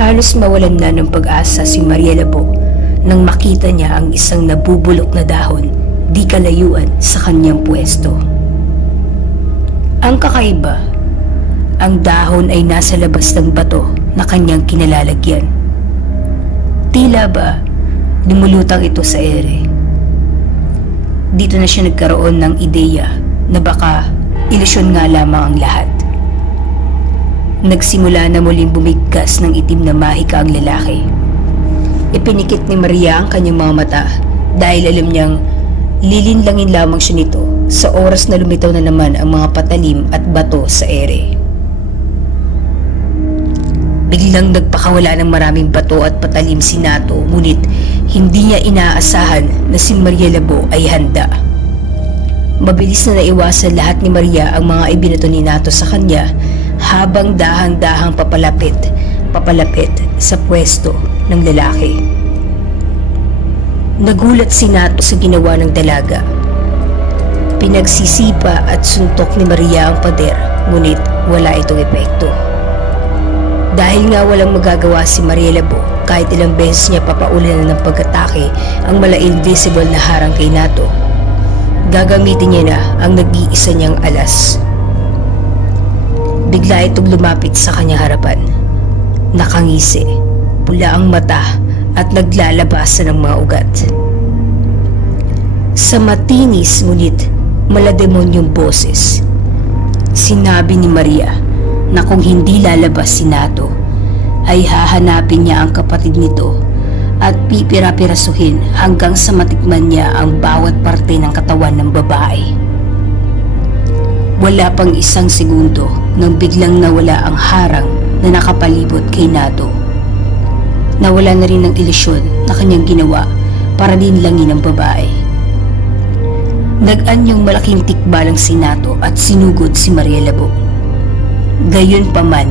Halos mawalan na ng pag-asa si Maria Labo nang makita niya ang isang nabubulok na dahon di kalayuan sa kanyang pwesto. Ang kakaiba, ang dahon ay nasa labas ng bato na kanyang kinalalagyan. Tila ba lumulutang ito sa ere. Dito na siya nagkaroon ng ideya na baka ilusyon nga lamang ang lahat. Nagsimula na muling bumigkas ng itim na mahika ang lalaki. Ipinikit ni Maria ang kanyang mga mata dahil alam niyang lilinlangin lamang siya nito sa oras na lumitaw na naman ang mga patalim at bato sa ere. Biglang nagpakawala ng maraming bato at patalim si Nato, ngunit hindi niya inaasahan na si Maria Labo ay handa. Mabilis na naiwasan lahat ni Maria ang mga ibinato ni Nato sa kanya habang dahang-dahang papalapit sa pwesto ng lalaki. Nagulat si Nato sa ginawa ng dalaga. Pinagsisipa at suntok ni Maria ang pader, ngunit wala itong epekto. Dahil nga walang magagawa si Maria Labo, kahit ilang beses niya papaulan ng pag-atake ang mala-invisible na harang kay Nato, gagamitin niya na ang nag-iisa niyang alas. Bigla itong lumapit sa kanyang harapan. Nakangisi, pula ang mata at naglalabasan ng mga ugat. Sa matinis ngunit malademonyong boses, sinabi ni Maria na kung hindi lalabas si Nato, ay hahanapin niya ang kapatid nito at pipira-pirasuhin hanggang sa matikman niya ang bawat parte ng katawan ng babae. Wala pang isang segundo nang biglang nawala ang harang na nakapalibot kay Nato. Nawala na rin ang ilusyon na kanyang ginawa para linlangin ang babae. Nag-anyong malaking tikbalang si Nato at sinugod si Maria Labo. Gayon pa man,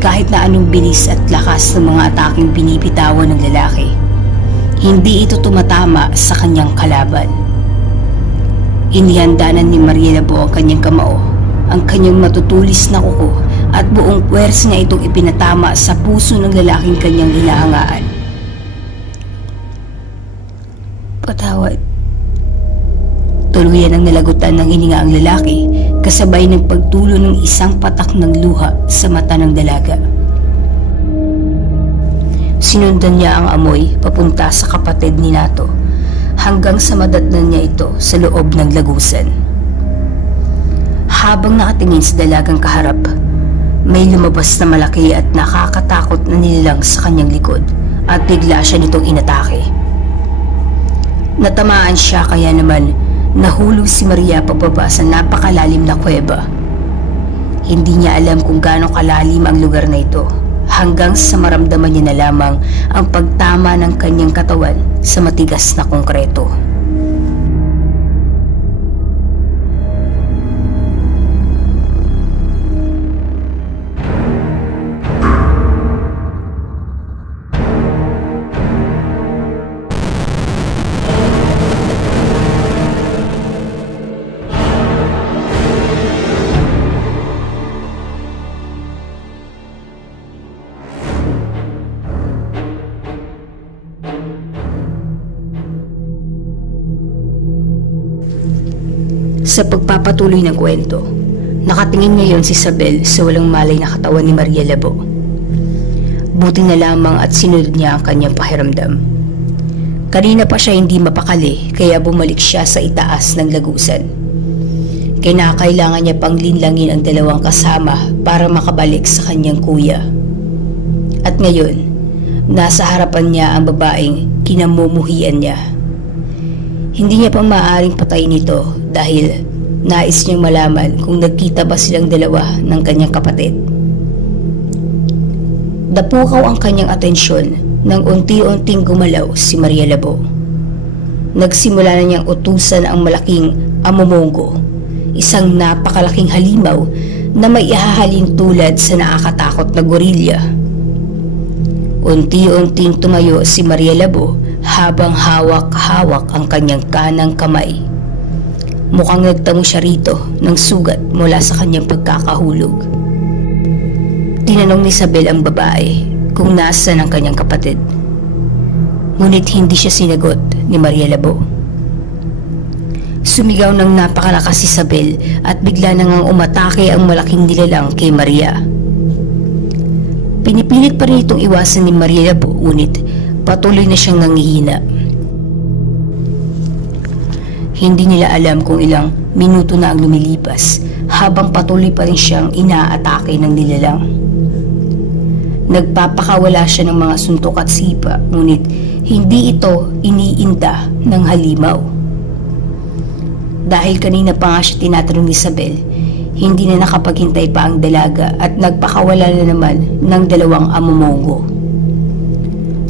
kahit na anong bilis at lakas ng mga ataking binibitawan ng lalaki, hindi ito tumatama sa kanyang kalaban. Inihandanan ni Maria Labo ang kanyang kamao, ang kanyang matutulis na kuko at buong puwersa niya itong ipinatama sa puso ng lalaking kanyang hinahangaan. Patawad. Tuluyan ang nalagutan ng hininga ang lalaki, kasabay ng pagtulo ng isang patak ng luha sa mata ng dalaga. Sinundan niya ang amoy papunta sa kapatid ni Nato hanggang sa madatnan niya ito sa loob ng lagusan. Habang nakatingin sa dalagang kaharap, may lumabas na malaki at nakakatakot na nilalang sa kanyang likod at bigla siya nitong inatake. Natamaan siya kaya naman nahulog si Maria pababa sa napakalalim na kuweba. Hindi niya alam kung gaano kalalim ang lugar na ito hanggang sa maramdaman niya na lamang ang pagtama ng kanyang katawan sa matigas na konkreto. Sa pagpapatuloy ng kwento, nakatingin ngayon si Isabel sa walang malay na katawan ni Maria Labo. Buti na lamang at sinunod niya ang kanyang pakiramdam. Kanina pa siya hindi mapakali kaya bumalik siya sa itaas ng lagusan. Kinakailangan niya pang linlangin ang dalawang kasama para makabalik sa kanyang kuya. At ngayon, nasa harapan niya ang babaeng kinamumuhian niya. Hindi niya pa maaaring patayin ito dahil nais niyang malaman kung nagkita ba silang dalawa ng kanyang kapatid. Napukaw ang kanyang atensyon nang unti-unting gumalaw si Maria Labo. Nagsimula na niyang utusan ang malaking amomongo, isang napakalaking halimaw na may ihahalin tulad sa nakakatakot na gorilya. Unti-unting tumayo si Maria Labo habang hawak-hawak ang kanyang kanang kamay. Mukhang nagtamo siya rito ng sugat mula sa kanyang pagkakahulog. Tinanong ni Isabel ang babae kung nasaan ang kanyang kapatid. Ngunit hindi siya sinagot ni Maria Labo. Sumigaw ng napakalakas si Isabel at bigla nang umatake ang malaking nilalang kay Maria. Pinipilit pa rin itong iwasan ni Maria Labo, ngunit patuloy na siyang nangihina. Hindi nila alam kung ilang minuto na ang lumilipas habang patuloy pa rin siyang inaatake ng nilalang. Nagpapakawala siya ng mga suntok at sipa, ngunit hindi ito iniinda ng halimaw. Dahil kanina pa nga siya tinatanong ni Isabel, hindi na nakapaghintay pa ang dalaga at nagpakawala na naman ng dalawang amumongo.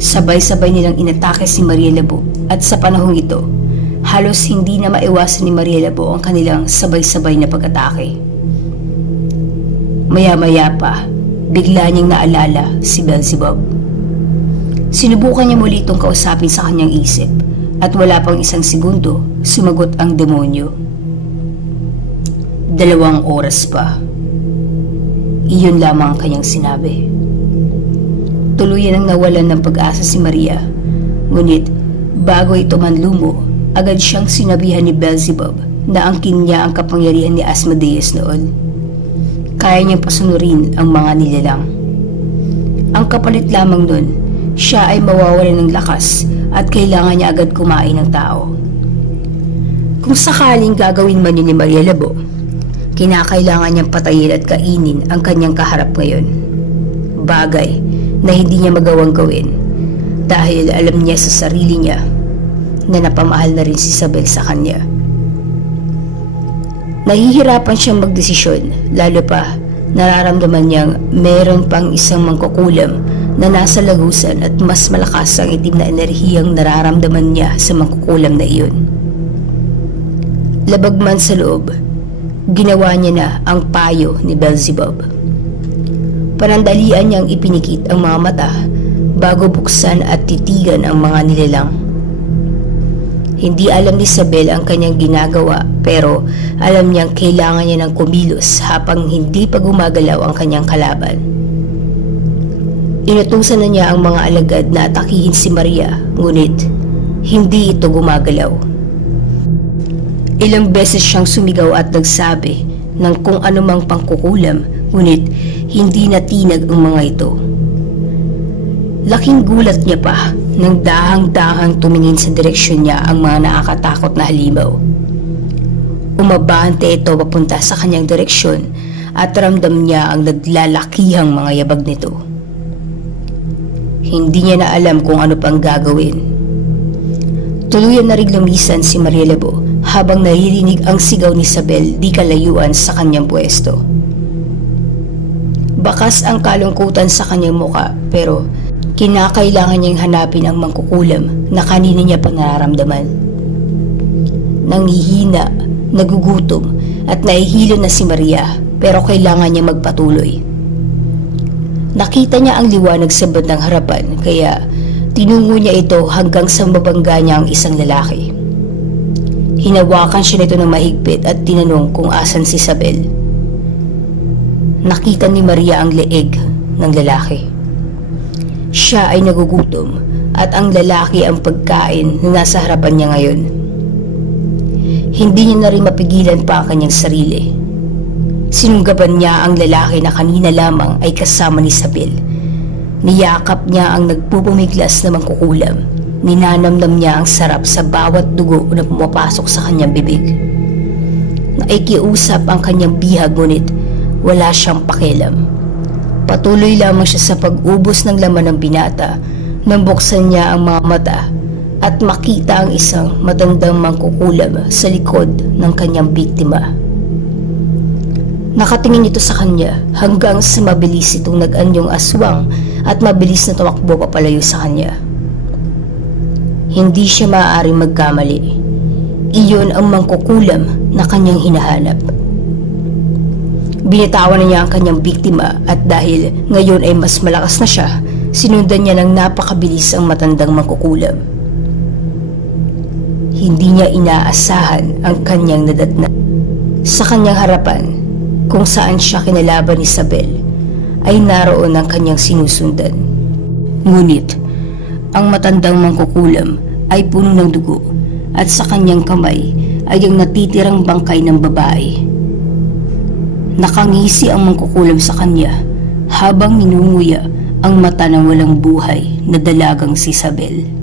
Sabay-sabay nilang inatake si Maria Labo at sa panahong ito, halos hindi na maiwasan ni Maria Labo ang kanilang sabay-sabay na pag-atake. Maya-maya pa, bigla niyang naalala si Beelzebub. Sinubukan niya muli itong kausapin sa kanyang isip at wala pang isang segundo, sumagot ang demonyo. 2 oras pa. Iyon lamang ang kanyang sinabi. Tuluyan ang nawalan ng pag-asa si Maria, ngunit bago ito manlumo, agad siyang sinabihan ni Beelzebub na angkin niya ang kapangyarihan ni Asmodeus noon. Kaya niyang pasunurin ang mga nilalang. Ang kapalit lamang nun, siya ay mawawalan ng lakas at kailangan niya agad kumain ng tao. Kung sakaling gagawin man yun ni Maria Labo, kinakailangan niyang patayin at kainin ang kanyang kaharap ngayon. Bagay na hindi niya magawang gawin dahil alam niya sa sarili niya na napamahal na rin si Isabel sa kanya. Nahihirapan siyang magdesisyon, lalo pa nararamdaman niyang meron pang isang mangkukulam na nasa lagusan at mas malakas ang itim na enerhiyang nararamdaman niya sa mangkukulam na iyon. Labag man sa loob, ginawa niya na ang payo ni Beelzebub. Panandalian niyang ipinikit ang mga mata bago buksan at titigan ang mga nilalang. Hindi alam ni Isabel ang kanyang ginagawa, pero alam niyang kailangan niya ng kumilos habang hindi pa gumagalaw ang kanyang kalaban. Inutusan na niya ang mga alagad na atakihin si Maria, ngunit hindi ito gumagalaw. Ilang beses siyang sumigaw at nagsabi ng kung anumang pangkukulam, ngunit hindi natinag ang mga ito. Laking gulat niya pa nang dahang-dahang tumingin sa direksyon niya ang mga nakakatakot na halimaw. Umabante ito papunta sa kanyang direksyon at ramdam niya ang naglalakihang mga yabag nito. Hindi niya na alam kung ano pang gagawin. Tuluyan na rin lumisan si Maria Labo habang naririnig ang sigaw ni Isabel di kalayuan sa kanyang pwesto. Bakas ang kalungkutan sa kanyang muka, pero kinakailangan niyang hanapin ang mangkukulam na kanina niya pang nararamdaman. Nanghihina, nagugutom at nahihilo na si Maria, pero kailangan niya magpatuloy. Nakita niya ang liwanag sa bandang harapan, kaya tinungo niya ito hanggang sa mabangga niya ang isang lalaki. Hinawakan siya nito ng mahigpit at tinanong kung asan si Isabel. Nakita ni Maria ang leeg ng lalaki. Siya ay nagugutom at ang lalaki ang pagkain na nasa harapan niya ngayon. Hindi niya na rin mapigilan pa ang kanyang sarili. Sinunggaban niya ang lalaki na kanina lamang ay kasama ni Isabel. Niyakap niya ang nagpupumiglas na mangkukulam. Ninanamnam niya ang sarap sa bawat dugo na pumapasok sa kanyang bibig. Naikiusap ang kanyang bihag, ngunit wala siyang pakialam. Patuloy lamang siya sa pag-ubos ng laman ng binata nang buksan niya ang mga mata at makita ang isang matandang mangkukulam sa likod ng kanyang biktima. Nakatingin ito sa kanya hanggang sa mabilis itong nag-anyong aswang at mabilis na tumakbo papalayo sa kanya. Hindi siya maaaring magkamali. Iyon ang mangkukulam na kanyang hinahanap. Binitawan na niya ang kanyang biktima at dahil ngayon ay mas malakas na siya, sinundan niya ng napakabilis ang matandang mangkukulam. Hindi niya inaasahan ang kanyang nadatna. Sa kanyang harapan, kung saan siya kinalaban ni Isabel, ay naroon ang kanyang sinusundan. Ngunit, ang matandang mangkukulam ay puno ng dugo at sa kanyang kamay ay ang natitirang bangkay ng babae. Nakangisi ang mangkukulam sa kanya habang minunguya ang mata ng walang buhay na dalagang si Isabel.